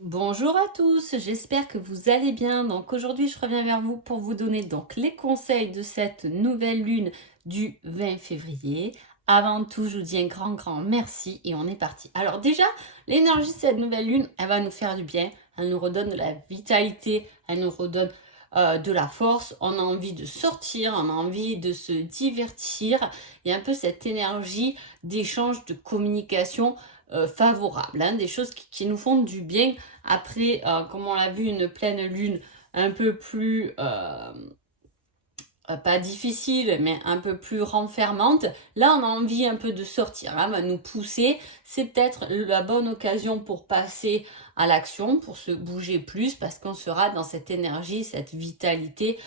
Bonjour à tous, j'espère que vous allez bien. Donc aujourd'hui, je reviens vers vous pour vous donner donc les conseils de cette nouvelle lune du 20 février. Avant tout, je vous dis un grand merci et on est parti. Alors déjà, l'énergie de cette nouvelle lune, elle va nous faire du bien. Elle nous redonne de la vitalité, elle nous redonne de la force. On a envie de sortir, on a envie de se divertir. Il y a un peu cette énergie d'échange, de communication favorable, hein, des choses qui nous font du bien après, comme on l'a vu, une pleine lune un peu plus, pas difficile, mais un peu plus renfermante. Là, on a envie un peu de sortir, hein, va nous pousser. C'est peut-être la bonne occasion pour passer à l'action, pour se bouger plus, parce qu'on sera dans cette énergie, cette vitalité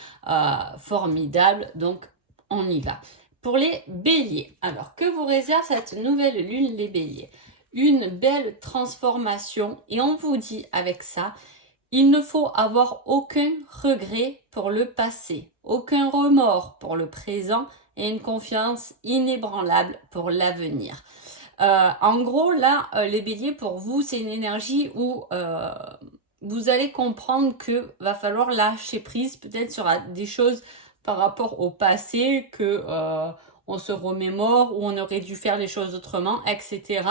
formidable. Donc, on y va. Pour les béliers, alors que vous réserve cette nouvelle lune, les béliers? Une belle transformation, et on vous dit avec ça, il ne faut avoir aucun regret pour le passé, aucun remords pour le présent et une confiance inébranlable pour l'avenir. En gros, là, les béliers, pour vous, c'est une énergie où vous allez comprendre que va falloir lâcher prise peut-être sur des choses par rapport au passé que on se remémore ou on aurait dû faire les choses autrement, etc.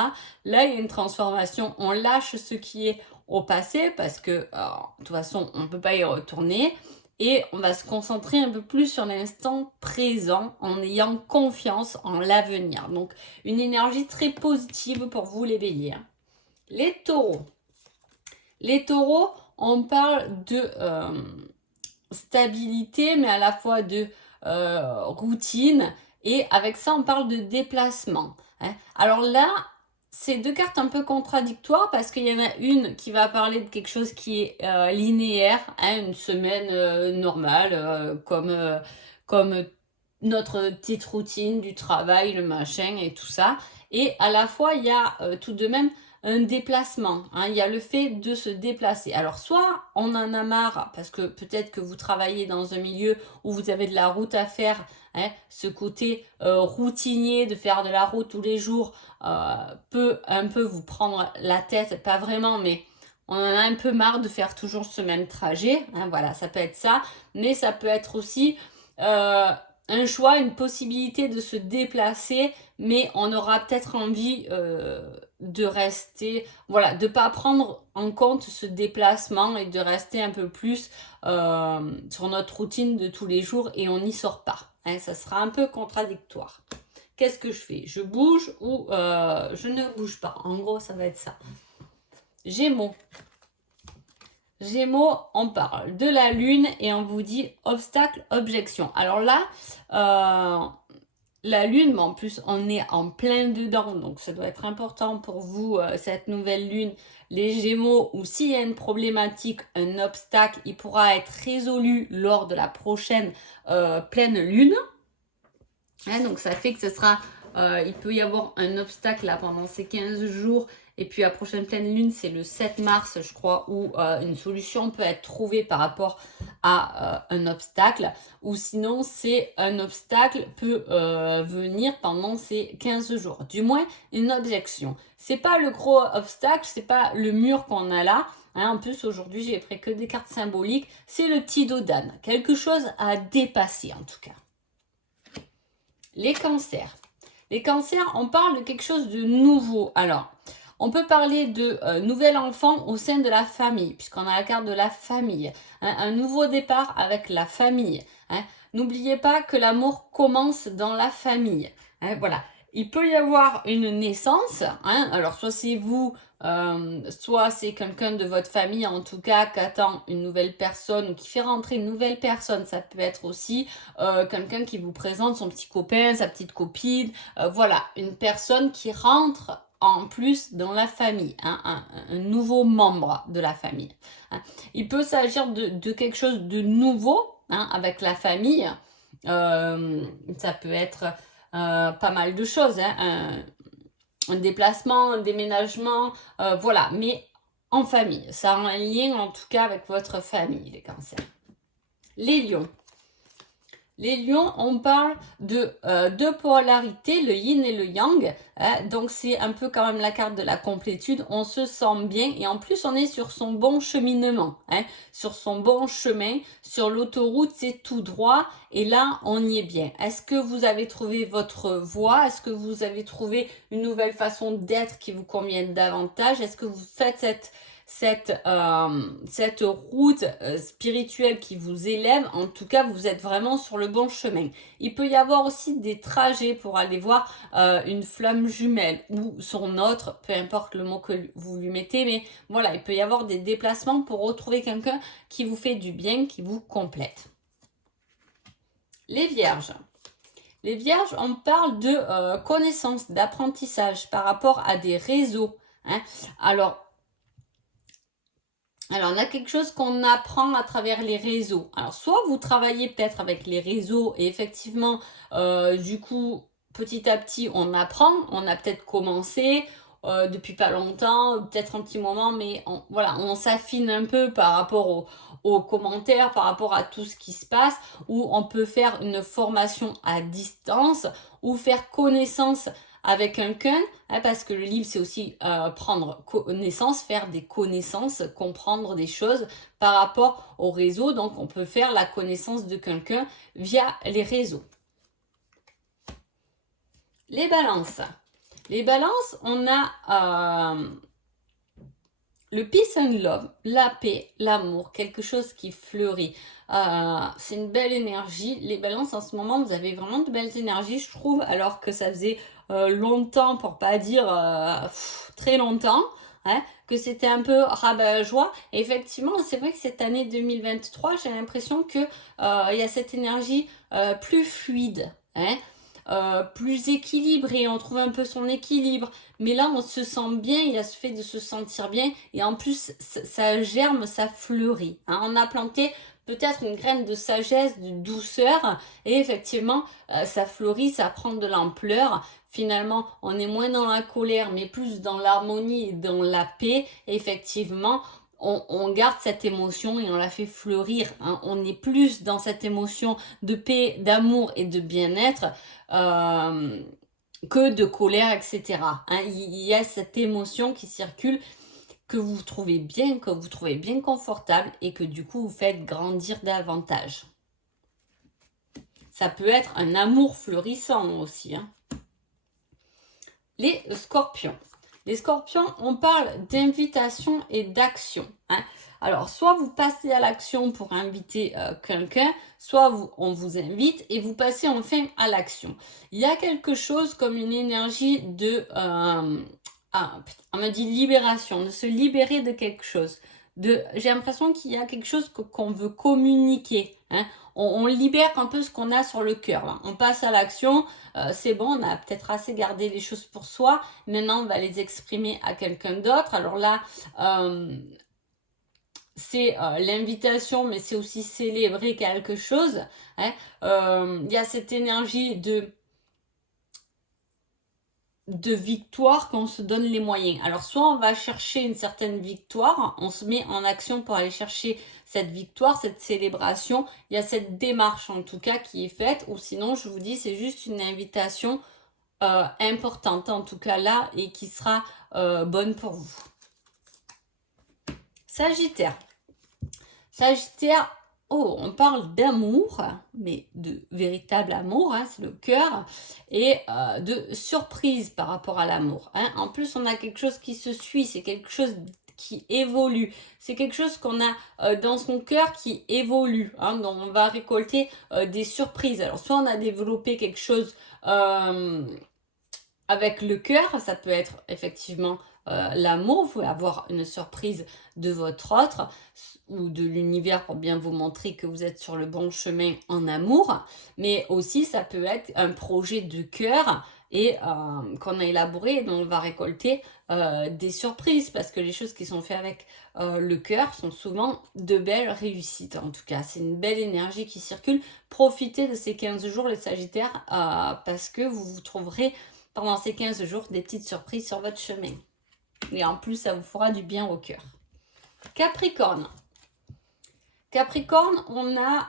Là, il y a une transformation. On lâche ce qui est au passé parce que de toute façon, on ne peut pas y retourner. Et on va se concentrer un peu plus sur l'instant présent en ayant confiance en l'avenir. Donc, une énergie très positive pour vous les béliers. Les taureaux. Les taureaux, on parle de stabilité, mais à la fois de routine. Et avec ça, on parle de déplacement. Hein. Alors là, c'est deux cartes un peu contradictoires parce qu'il y en a une qui va parler de quelque chose qui est linéaire, hein, une semaine normale, comme notre petite routine du travail, le machin et tout ça. Et à la fois, il y a tout de même un déplacement, hein. Il y a le fait de se déplacer. Alors soit on en a marre parce que peut-être que vous travaillez dans un milieu où vous avez de la route à faire, hein, ce côté routinier de faire de la route tous les jours peut un peu vous prendre la tête, pas vraiment, mais on en a un peu marre de faire toujours ce même trajet, hein, voilà, ça peut être ça, mais ça peut être aussi un choix, une possibilité de se déplacer, mais on aura peut-être envie de rester, voilà, de pas prendre en compte ce déplacement et de rester un peu plus sur notre routine de tous les jours et on n'y sort pas. Hein, ça sera un peu contradictoire. Qu'est-ce que je fais? Je bouge ou je ne bouge pas? En gros, ça va être ça. Gémeaux. Gémeaux, on parle de la lune et on vous dit obstacle, objection. Alors là, la lune, mais en plus on est en plein dedans, donc ça doit être important pour vous, cette nouvelle lune, les Gémeaux, ou s'il y a une problématique, un obstacle, il pourra être résolu lors de la prochaine pleine lune. Hein, donc ça fait que ce sera, il peut y avoir un obstacle là pendant ces 15 jours. Et puis la prochaine pleine lune, c'est le 7 mars, je crois, où une solution peut être trouvée par rapport à un obstacle. Ou sinon, c'est un obstacle peut venir pendant ces 15 jours. Du moins, une objection. C'est pas le gros obstacle, c'est pas le mur qu'on a là. Hein, en plus, aujourd'hui, j'ai pris que des cartes symboliques. C'est le petit dos d'âne. Quelque chose à dépasser, en tout cas. Les cancers. Les cancers, on parle de quelque chose de nouveau. Alors, on peut parler de nouvel enfant au sein de la famille, puisqu'on a la carte de la famille. Hein, un nouveau départ avec la famille. Hein. N'oubliez pas que l'amour commence dans la famille. Hein, voilà. Il peut y avoir une naissance. Hein, alors, soit c'est vous, soit c'est quelqu'un de votre famille, en tout cas, qui attend une nouvelle personne ou qui fait rentrer une nouvelle personne. Ça peut être aussi quelqu'un qui vous présente son petit copain, sa petite copine. Voilà, une personne qui rentre en plus dans la famille, hein, un nouveau membre de la famille. Hein. Il peut s'agir de quelque chose de nouveau, hein, avec la famille. Ça peut être pas mal de choses, hein, un déplacement, un déménagement, voilà, mais en famille. Ça a un lien en tout cas avec votre famille, les cancers. Les lions. Les lions, on parle de deux polarités, le yin et le yang. Donc c'est un peu quand même la carte de la complétude. On se sent bien et en plus on est sur son bon cheminement, sur son bon chemin. Sur l'autoroute, c'est tout droit et là, on y est bien. Est-ce que vous avez trouvé votre voie? Est-ce que vous avez trouvé une nouvelle façon d'être qui vous convienne davantage? Est-ce que vous faites cette route spirituelle qui vous élève? En tout cas, vous êtes vraiment sur le bon chemin. Il peut y avoir aussi des trajets pour aller voir une flamme jumelle ou son autre, peu importe le mot que vous lui mettez, mais voilà, il peut y avoir des déplacements pour retrouver quelqu'un qui vous fait du bien, qui vous complète. Les vierges. Les vierges, on parle de connaissances, d'apprentissage par rapport à des réseaux. Alors, on a quelque chose qu'on apprend à travers les réseaux. Alors, soit vous travaillez peut-être avec les réseaux et effectivement, du coup, petit à petit, on apprend. On a peut-être commencé depuis pas longtemps, peut-être un petit moment, mais on s'affine un peu par rapport aux commentaires, par rapport à tout ce qui se passe, ou on peut faire une formation à distance ou faire connaissance avec quelqu'un, parce que le livre, c'est aussi prendre connaissance, faire des connaissances, comprendre des choses par rapport au réseau. Donc, on peut faire la connaissance de quelqu'un via les réseaux. Les balances. Les balances, on a le peace and love, la paix, l'amour, quelque chose qui fleurit. C'est une belle énergie. Les balances, en ce moment, vous avez vraiment de belles énergies, je trouve, alors que ça faisait longtemps, pour pas dire très longtemps, que c'était un peu rabat-joie. Et effectivement, c'est vrai que cette année 2023, j'ai l'impression que il y a cette énergie plus fluide, plus équilibrée, on trouve un peu son équilibre. Mais là, on se sent bien, il y a ce fait de se sentir bien. Et en plus, ça germe, ça fleurit. On a planté peut-être une graine de sagesse, de douceur. Et effectivement, ça fleurit, ça prend de l'ampleur. Finalement, on est moins dans la colère, mais plus dans l'harmonie et dans la paix. Et effectivement, on garde cette émotion et on la fait fleurir. On est plus dans cette émotion de paix, d'amour et de bien-être que de colère, etc. Il y a cette émotion qui circule, que vous trouvez bien, que vous trouvez bien confortable et que du coup vous faites grandir davantage. Ça peut être un amour fleurissant aussi. Les scorpions. Les scorpions, on parle d'invitation et d'action. Alors, soit vous passez à l'action pour inviter quelqu'un, soit on vous invite et vous passez enfin à l'action. Il y a quelque chose comme une énergie de, on me dit libération, de se libérer de quelque chose. J'ai l'impression qu'il y a quelque chose qu'on veut communiquer. On libère un peu ce qu'on a sur le cœur. On passe à l'action, c'est bon, on a peut-être assez gardé les choses pour soi. Maintenant, on va les exprimer à quelqu'un d'autre. Alors là, c'est l'invitation, mais c'est aussi célébrer quelque chose. Il y a cette énergie de victoire qu'on se donne les moyens. Alors soit on va chercher une certaine victoire, on se met en action pour aller chercher cette victoire, cette célébration. Il y a cette démarche en tout cas qui est faite, ou sinon je vous dis c'est juste une invitation importante en tout cas là et qui sera bonne pour vous. Sagittaire. Sagittaire, on parle d'amour, mais de véritable amour, c'est le cœur, et de surprise par rapport à l'amour. En plus, on a quelque chose qui se suit, c'est quelque chose qui évolue. C'est quelque chose qu'on a dans son cœur qui évolue, dont on va récolter des surprises. Alors, soit on a développé quelque chose avec le cœur, ça peut être effectivement l'amour, vous pouvez avoir une surprise de votre autre ou de l'univers pour bien vous montrer que vous êtes sur le bon chemin en amour, mais aussi ça peut être un projet de cœur et qu'on a élaboré et dont on va récolter des surprises parce que les choses qui sont faites avec le cœur sont souvent de belles réussites. En tout cas, c'est une belle énergie qui circule. Profitez de ces 15 jours les Sagittaires parce que vous trouverez pendant ces 15 jours des petites surprises sur votre chemin. Et en plus, ça vous fera du bien au cœur. Capricorne. Capricorne, on a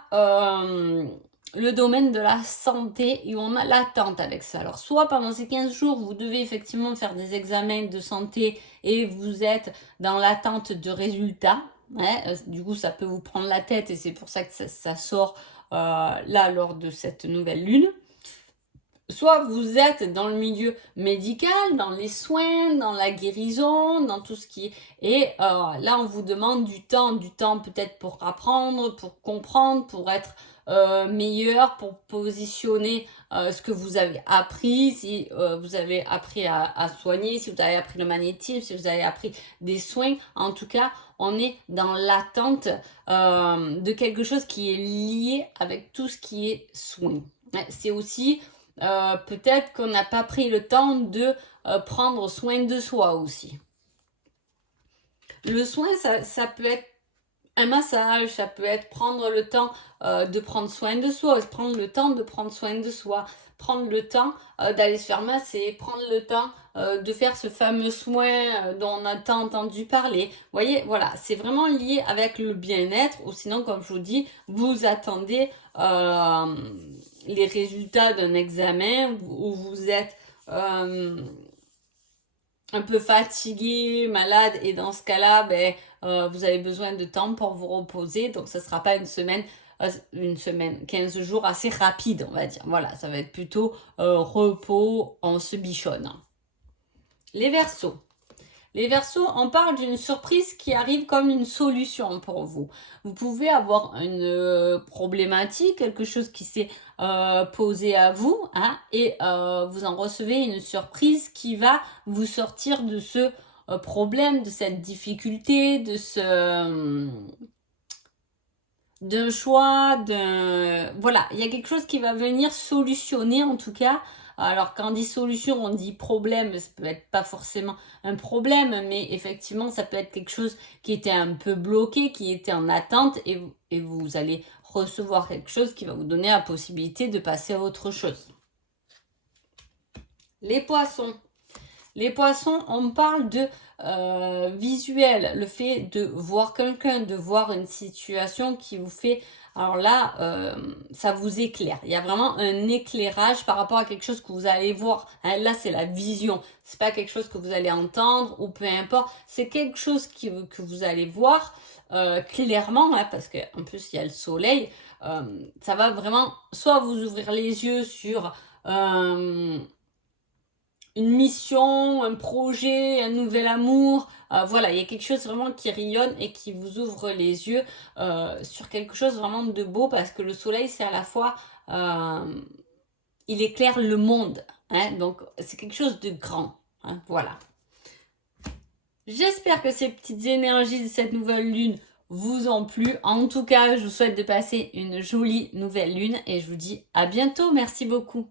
le domaine de la santé et on a l'attente avec ça. Alors, soit pendant ces 15 jours, vous devez effectivement faire des examens de santé et vous êtes dans l'attente de résultats. Hein, du coup, ça peut vous prendre la tête et c'est pour ça que ça sort là lors de cette nouvelle lune. Soit vous êtes dans le milieu médical, dans les soins, dans la guérison, dans tout ce qui est... Et là, on vous demande du temps peut-être pour apprendre, pour comprendre, pour être meilleur, pour positionner ce que vous avez appris, si vous avez appris à soigner, si vous avez appris le magnétisme, si vous avez appris des soins. En tout cas, on est dans l'attente de quelque chose qui est lié avec tout ce qui est soin. C'est aussi... peut-être qu'on n'a pas pris le temps de prendre soin de soi aussi. Le soin, ça peut être un massage, ça peut être prendre le temps de prendre soin de soi, prendre le temps de prendre soin de soi, prendre le temps d'aller se faire masser, prendre le temps de faire ce fameux soin dont on a tant entendu parler. Vous voyez, voilà, c'est vraiment lié avec le bien-être, ou sinon, comme je vous dis, vous attendez les résultats d'un examen où vous êtes un peu fatigué, malade, et dans ce cas-là, vous avez besoin de temps pour vous reposer, donc ce ne sera pas une semaine, 15 jours assez rapide, on va dire. Voilà, ça va être plutôt repos, on se bichonne. Les Verseaux. Les Verseaux, on parle d'une surprise qui arrive comme une solution pour vous. Vous pouvez avoir une problématique, quelque chose qui s'est posé à vous, hein, et vous en recevez une surprise qui va vous sortir de ce problème, de cette difficulté, de ce... d'un choix, voilà, il y a quelque chose qui va venir solutionner en tout cas. Alors quand on dit solution, on dit problème, ça peut être pas forcément un problème, mais effectivement ça peut être quelque chose qui était un peu bloqué, qui était en attente, et vous allez recevoir quelque chose qui va vous donner la possibilité de passer à autre chose. Les poissons. Les poissons, on parle de visuel, le fait de voir quelqu'un, de voir une situation qui vous fait... Alors là, ça vous éclaire. Il y a vraiment un éclairage par rapport à quelque chose que vous allez voir. Hein, là, c'est la vision. C'est pas quelque chose que vous allez entendre ou peu importe. C'est quelque chose que vous allez voir clairement, hein, parce qu'en plus, il y a le soleil. Ça va vraiment soit vous ouvrir les yeux sur... une mission, un projet, un nouvel amour. Voilà, il y a quelque chose vraiment qui rayonne et qui vous ouvre les yeux sur quelque chose vraiment de beau, parce que le soleil, c'est à la fois... il éclaire le monde. Hein, donc, c'est quelque chose de grand. Hein, voilà. J'espère que ces petites énergies de cette nouvelle lune vous ont plu. En tout cas, je vous souhaite de passer une jolie nouvelle lune et je vous dis à bientôt. Merci beaucoup.